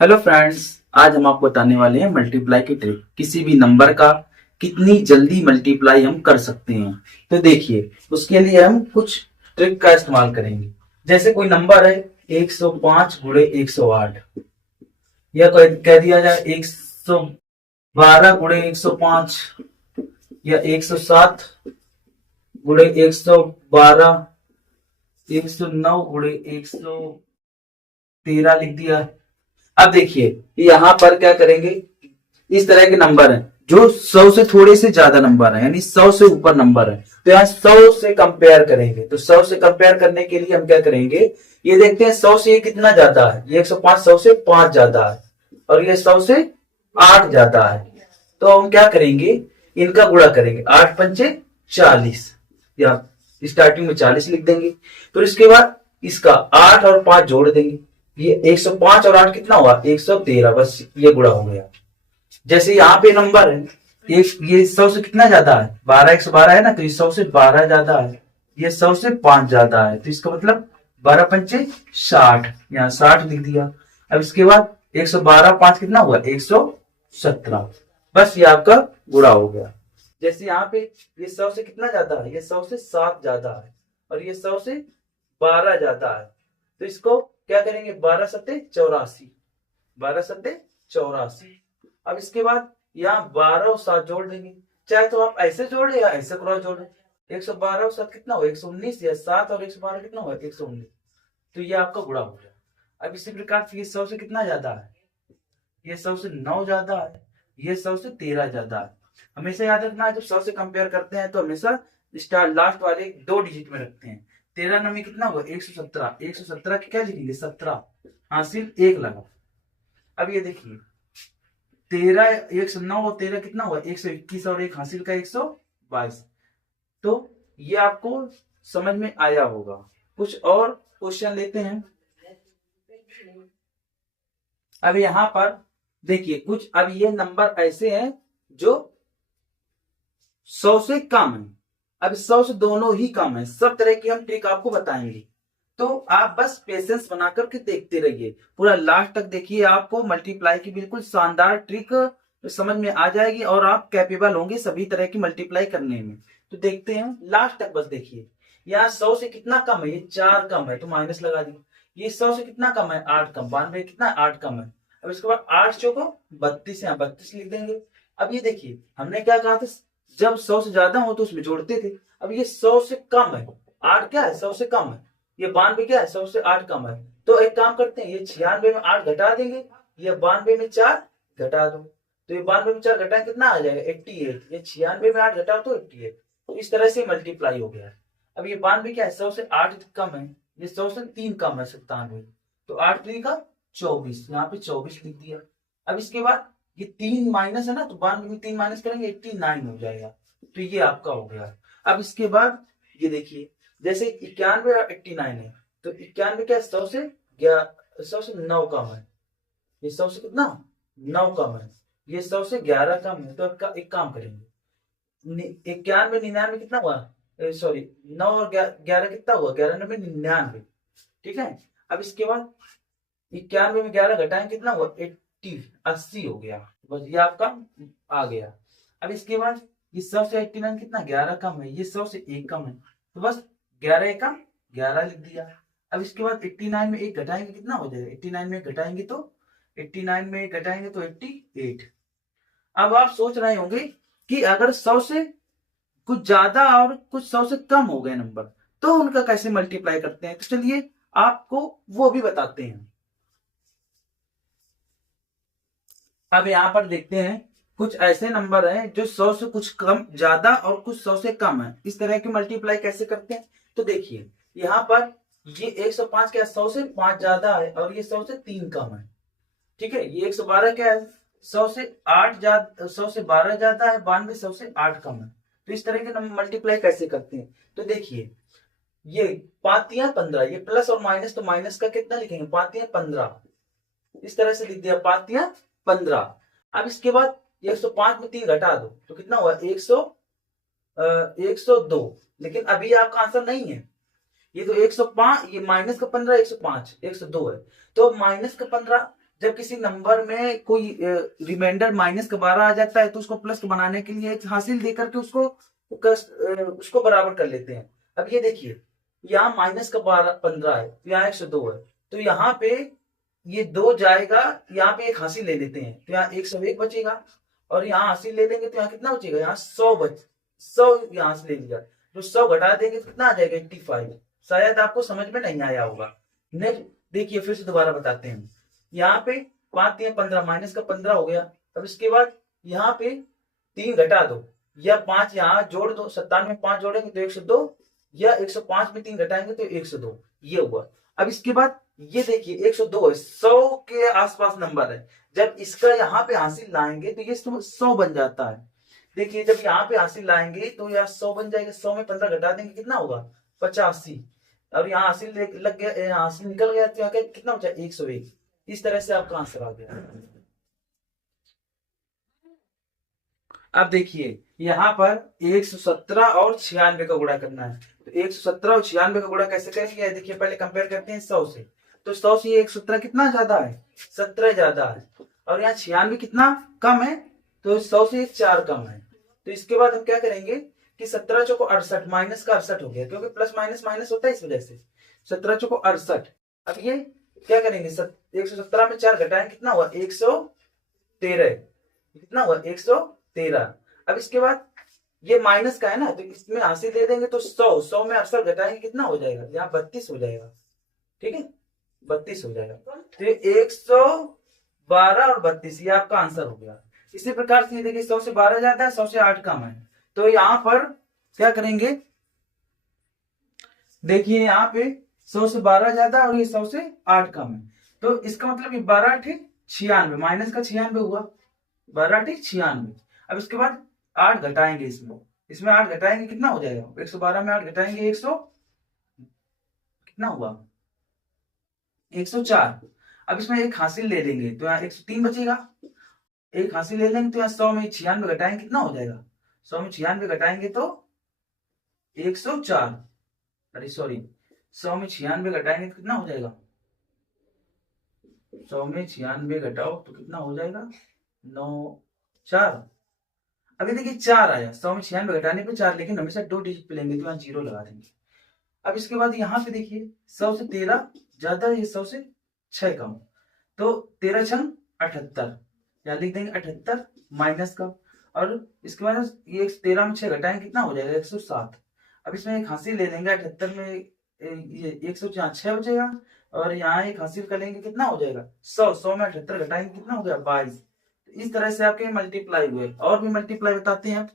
Hello friends. आज हम आपको बताने वाले हैं मल्टीप्लाई की ट्रिक। किसी भी नंबर का कितनी जल्दी मल्टीप्लाई हम कर सकते हैं। तो देखिए, उसके लिए हम कुछ ट्रिक का इस्तेमाल करेंगे। जैसे कोई नंबर है 105 गुणे 108, या कह दिया जाए 112 गुणे 105, या 107 गुणे 112, 109 गुणे 113 लिख दिया। अब देखिए यहाँ पर क्या करेंगे, इस तरह के नंबर हैं जो 100 से थोड़े से ज्यादा नंबर है, यानी 100 से ऊपर नंबर है। तो यहाँ 100 से कंपेयर करेंगे। तो 100 से कंपेयर करने के लिए हम क्या करेंगे, ये देखते हैं 100 से ये कितना ज्यादा है। ये 105 100 से 5 ज्यादा है, और ये 100 से 8 ज्यादा है। तो हम क्या करेंगे, इनका गुणा करेंगे। 8 पंचे 40, या स्टार्टिंग में 40 लिख देंगे। फिर इसके बाद इसका 8 और 5 जोड़ देंगे। ये 105 और 8 कितना हुआ, 113। बस ये गुणा हो गया। जैसे यहाँ पे नंबर है एक, ये 100 से कितना ज्यादा है, 12, 112 है ना, तो ये 100 से 12 ज्यादा है। ये 100 से 5 ज्यादा है, तो इसका मतलब 12 पंचे 60, यहाँ 60 लिख दिया। अब इसके बाद 112 5 कितना हुआ, 117। बस ये आपका गुणा हो गया। जैसे यहाँ पे ये 100 से कितना ज्यादा है, ये 100 से 7 ज्यादा है, और ये 100 से 12 ज्यादा है। तो इसको क्या करेंगे, 12 सत्ते 84, 12 सत्ते 84। अब इसके बाद यहाँ 12 और 7 जोड़ देंगे। चाहे तो आप ऐसे जोड़ ले या ऐसे क्रॉस जोड़े। 112 और 7 कितना हुआ, 119, या 7 और 112 कितना हुआ, 119। तो ये आपका गुणा हो गया। अब इसी प्रकार ये 100 से कितना ज्यादा है, ये 100 से 9 ज्यादा है, ये 100 से 13 ज्यादा है। हमेशा याद रखना है, जब 100 से कंपेयर करते हैं तो हमेशा स्टार लास्ट वाले 2 डिजिट में रखते हैं। 13 नंबर कितना हुआ, 117। 117 की क्या लिखेंगे, 17, हासिल 1 लगा। अब ये देखिए 13 109 और 13 कितना हुआ, 121, और एक हासिल का 122। तो ये आपको समझ में आया होगा। कुछ और क्वेश्चन लेते हैं। अब यहाँ पर देखिए कुछ, अब ये नंबर ऐसे हैं जो 100 से कम है। अब 100 से दोनों ही कम है। सब तरह की हम ट्रिक आपको बताएंगे, तो आप बस पेशेंस बना करके देखते रहिए। पूरा लास्ट तक देखिए, आपको मल्टीप्लाई की बिल्कुल शानदार ट्रिक समझ में आ जाएगी, और आप कैपेबल होंगे सभी तरह की मल्टीप्लाई करने में। तो देखते हैं लास्ट तक, बस देखिए। यहाँ 100 से कितना कम है, ये 4 कम है तो माइनस लगा दी। ये 100 से कितना कम है, 8 कम। 92 कितना, 8 कम है। अब इसके बाद 8 चौको 32, यहाँ 32 लिख देंगे। अब ये देखिए हमने क्या कहा था, जब 100 से ज्यादा हो तो उसमें जोड़ते थे। अब ये 100 से कम है, 8 क्या है, 100 से कम है। ये 92 क्या है, 100 से 8 कम है। तो एक काम करते हैं, ये 96 में 8 घटा देंगे, ये 92 में 4 घटा दो। तो ये 92 में 4 घटाएं कितना आ जाएगा, 88। ये 96 में 8 घटाओ तो 88। तो इस तरह से मल्टीप्लाई हो गया है। अब ये 92 क्या है, 100 से 8 कम है, ये 100 से 3 कम है, 97। तो 8 3 का 24, यहाँ पे 24 लिख दिया। अब इसके बाद ये 3 माइनस है ना, तो 92 में 3 माइनस करेंगे 89 हो जाएगा। तो ये आपका हो गया। अब इसके बाद ये देखिए, जैसे 91 और 89 है, तो 91 क्या, 100 से 9 कम है। ये 100 से कितना, 9 कम है। ये 100 से 11 कम है। तो एक काम करेंगे, 91 99 कितना हुआ, सॉरी 9 और 11 कितना हुआ, 11 9 99। ठीक है। अब इसके बाद 91 में 11 घटाएं कितना हुआ, 80 हो गया। बस ये आपका आ गया। अब इसके बाद ये 100 से 89 कितना, 11 कम है, ये 100 से 1 कम है, तो बस 11 1 कम 11 लिख दिया। अब इसके बाद 89 में 1 घटाएंगे कितना हो जाएगा, 89 में घटाएंगे तो 89 में 1 घटाएंगे तो 88। अब आप सोच रहे होंगे कि अगर 100 से कुछ ज्यादा और कुछ 100 से कम हो गए नंबर, तो उनका कैसे मल्टीप्लाई करते हैं। तो चलिए आपको वो भी बताते हैं। अब यहाँ पर देखते हैं, कुछ ऐसे नंबर हैं जो 100 से कुछ कम ज्यादा और कुछ 100 से कम है। इस तरह की मल्टीप्लाई कैसे करते हैं, तो देखिए यहाँ पर ये 105 क्या, 100 से 5 ज्यादा है, और ये 100 से 3 कम है। ठीक है। ये 112 क्या है, 100 से 8 ज्यादा, 100 से 12 ज्यादा है। 92 100 से 8 कम है। तो इस तरह के मल्टीप्लाई कैसे करते हैं, तो देखिए ये 5 15, ये प्लस और माइनस, तो माइनस का कितना लिखेंगे, 5 15। इस तरह से लिख दिया, 5 15। अब इसके बाद 105 में 3 घटा दो तो कितना हुआ, 102। लेकिन अभी आपका आंसर नहीं है। ये तो 105, ये माइनस का 15, 105, 102 है। तो माइनस का 15 जब किसी नंबर में कोई रिमाइंडर माइनस का 12 आ जाता है तो उसको प्लस बनाने के लिए एक हासिल दे करके उसको बराबर कर लेते हैं। अब ये देखिए, यहाँ माइनस का 15 है, तो यहाँ 102 है, तो यहाँ पे ये 2 जाएगा, यहाँ पे एक हासिल ले लेते हैं तो यहाँ 101 बचेगा, और यहाँ हासिल ले लेंगे तो यहाँ कितना बचेगा, यहाँ 100 यहाँ से ले लिया, तो 100 घटा देंगे तो कितना आ जाएगा 85। शायद आपको समझ में नहीं आया होगा। नेक्स्ट देखिए, फिर से दोबारा बताते हैं। यहाँ पे 5 3 15, माइनस का 15 हो गया। अब इसके बाद यहाँ पे 3 घटा दो, या 5 यहाँ जोड़ दो, 97 में 5 जोड़ेंगे तो 102, या 105 में 3 घटाएंगे तो 102, ये हुआ। अब इसके बाद ये देखिए 102 है, 100 के आसपास नंबर है, जब इसका यहाँ पे हासिल लाएंगे तो ये 100 बन जाता है। देखिए जब यहाँ पे हासिल लाएंगे तो यहाँ 100 बन जाएगा, 100 में 15 घटा देंगे कितना होगा 85, और यहाँ हासिल लग गया, हासिल निकल गया तो यहाँ कितना बचा 101। इस तरह से आपका आंसर आ गया। अब देखिए यहाँ पर 117 और 96 का गुणा करना है, तो 117 और 96 का गुणा कैसे करेंगे, देखिए पहले कंपेयर करते हैं 100 से, तो 100 से 117 कितना ज्यादा है, 17 ज्यादा है, और यहाँ 96 कितना कम है, तो 100 से 4 कम है। तो इसके बाद हम क्या करेंगे कि 17 चौको 68, माइनस का 68 हो गया, क्योंकि प्लस माइनस माइनस होता है इस वजह से, 17 चौको 68। अब ये क्या करेंगे, 117 में 4 घटाएं कितना हुआ 113, कितना हुआ 113। अब इसके बाद ये माइनस का है ना, तो इसमें हासिल दे देंगे तो 100 में 68 घटाएंगे कितना हो जाएगा, यहाँ 32 हो जाएगा, ठीक है 32 हो जाएगा। तो ये 112 और 32 ये आपका आंसर हो गया। इसी प्रकार से देखिए 100 से 12 ज्यादा है, 100 से 8 कम है, तो यहाँ पर क्या करेंगे, देखिए यहाँ पे 100 से 12 ज्यादा और ये 100 से 8 कम है, तो इसका मतलब ये 12 ठीक 96, माइनस का 96 हुआ, 12 ठीक 96। अब इसके बाद 8 घटाएंगे, इसमें 8 घटाएंगे कितना हो जाएगा, 112 में 8 घटाएंगे 100 कितना हुआ 104। अब इसमें एक हासिल ले लेंगे तो यहाँ 103 बचेगा, एक हासिल ले लेंगे तो यहाँ 100 में 96 घटाएंगे कितना हो जाएगा, 100 में 96 घटाएंगे तो 104, अरे सॉरी 100 में 96 घटाएंगे तो कितना हो जाएगा, 100 में 96 घटाओ तो कितना हो जाएगा 9 4। अभी देखिए 4 आया, 100 में 96 घटाने पे 4, लेकिन हमेशा 2 डिजिट पे लेंगे तो यहाँ 0 लगा देंगे। अब इसके बाद यहाँ पे देखिए 100 से 13 ज्यादा है, 100 से 6 कम, तो 13 छंग 78, यहाँ लिख देंगे 78 माइनस का, और इसके बाद ये 13 में 6 घटाएंगे कितना हो जाएगा 107। अब इसमें एक हासिल ले लेंगे 78 में, ये 106 बचेगा, और यहाँ एक हासिल कर लेंगे कितना हो जाएगा 100 में 78 घटाएंगे कितना हो गया 22। इस तरह से आपके मल्टीप्लाई हुए, और भी मल्टीप्लाई बताते हैं।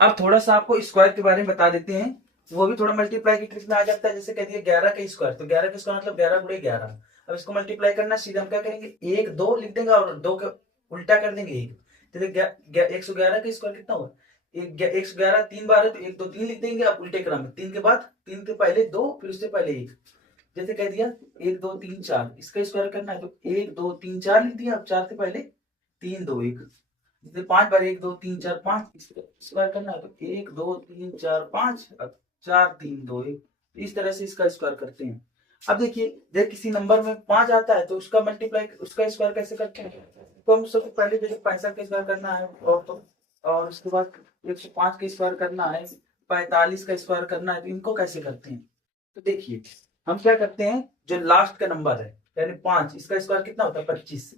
अब थोड़ा सा आपको स्क्वायर के बारे में बता देते हैं, वो भी थोड़ा मल्टीप्लाई की ट्रिक में आ जाता है। जैसे कह दिया 11 का स्क्वायर, तो 11 का स्क्वायर मतलब 11 गुणे 11। अब इसको मल्टीप्लाई करना, सीधे हम क्या करेंगे 1 2 लिख देंगे और 2 का उल्टा कर देंगे 1, तो 111 का स्क्वायर कितना हुआ 111, 3 बार है तो 1 2 3 लिख देंगे, अब उल्टे क्रम में 3 के बाद 3 के पहले 2 फिर उससे पहले 1। जैसे कह दिया 1 2 3 4, इसका स्क्वायर करना है तो 1 2 3 4 लिख दिया, अब 4 से पहले 3 2 1। जैसे 5 बार 1 2 3 4 5, इसका स्क्वायर करना है तो 1 2 3 4 5, अब 4 3 2 1। इस तरह से इसका स्क्वायर करते हैं। अब देखिए जब किसी नंबर में 5 आता है तो उसका मल्टीप्लाई, उसका स्क्वायर कैसे करते हैं, तो हम सबसे पहले जैसे 65 का स्क्वायर करना है, और उसके बाद 105 का स्क्वायर करना है, 45 का स्क्वायर करना है, तो इनको कैसे करते हैं। तो देखिए हम क्या करते हैं, जो लास्ट का नंबर है यानी 5, इसका स्क्वायर कितना होता है 25,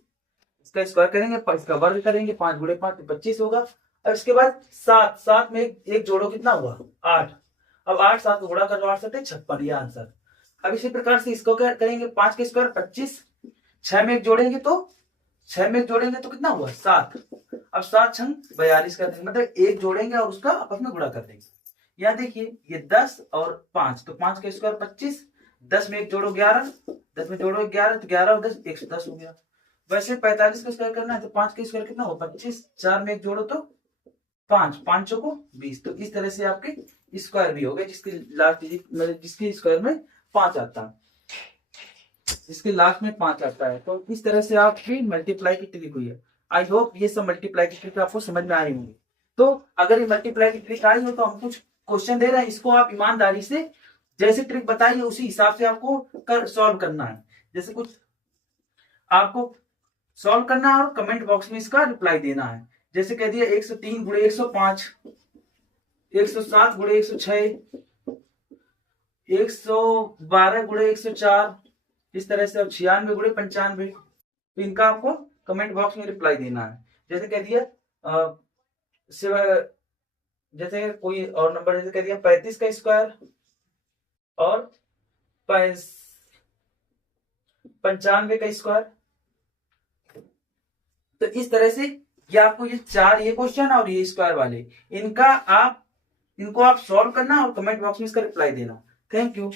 इसका स्क्वायर करेंगे, इसका वर्ग करेंगे, 5 गुणे 5 तो 25 होगा। अब इसके बाद 7 में एक जोड़ो कितना हुआ 8, अब 8 7 गुणा कर 8 7 56, ये आंसर। अब इसी प्रकार से इसको क्या करेंगे, 5 के स्क्वायर 25, 6 में एक जोड़ेंगे तो 6 में एक जोड़ेंगे तो कितना हुआ 7, अब 7 छंग 42 कर देंगे, मतलब एक जोड़ेंगे और उसका आपस में गुणा कर देंगे। यहाँ देखिए ये 10 और 5, तो 5 के स्क्वायर 25, 10 में एक जोड़ो 11, 10 में जोड़ो 11 तो 11 और 10 110 हो गया। वैसे 45 का स्क्वायर करना है तो 5 के स्क्वायर कितना हो 25, 4 में एक जोड़ो तो 5, 5 चौको 20। तो इस तरह से आपके स्क्वायर भी हो गए, जिसके लास्ट डिजिट मतलब जिसके स्क्वायर में 5 आता है, जिसके लास्ट में 5 आता है। तो इस तरह से आपकी मल्टीप्लाई की ट्रिक हुई है। आई होप ये सब मल्टीप्लाई की ट्रिक आपको समझ में आई होंगी। तो अगर ये मल्टीप्लाई की ट्रिक आई हो तो हम कुछ क्वेश्चन दे रहे हैं, इसको आप ईमानदारी से जैसे ट्रिक बताइए उसी हिसाब से आपको सॉल्व करना है। जैसे कुछ आपको सॉल्व करना है और कमेंट बॉक्स में इसका रिप्लाई देना है। जैसे कह दिया 103 गुणे 105, 107 गुणे 106, 112 गुणे 104, इस तरह से। अब 96 गुणे 95, तो इनका आपको कमेंट बॉक्स में रिप्लाई देना है। जैसे कह दिया जैसे कोई और नंबर, जैसे कह दिया 35 का स्क्वायर और 95 का स्क्वायर। तो इस तरह से ये आपको ये चार ये क्वेश्चन और ये स्क्वायर वाले, इनको आप सॉल्व करना और कमेंट बॉक्स में इसका रिप्लाई देना। Thank you.